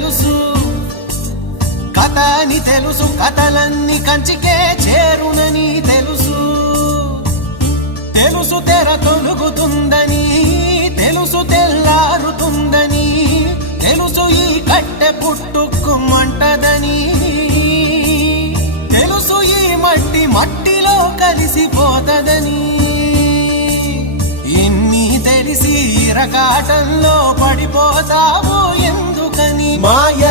తెలుసు, కథ అని తెలుసు, కథలన్నీ కంచికే చేరునని తెలుసు. తెలుసు తెర తొలుగుతుందని, తెలుసు తెల్లారుతుందని, తెలుసు ఈ కట్టె పుట్టుకుమంటదని, తెలుసు ఈ మట్టి మట్టిలో కలిసిపోతదని. ఇన్ని తెలిసి ఇరకాటంలో పడిపోతావు ఎందుకని? మాయ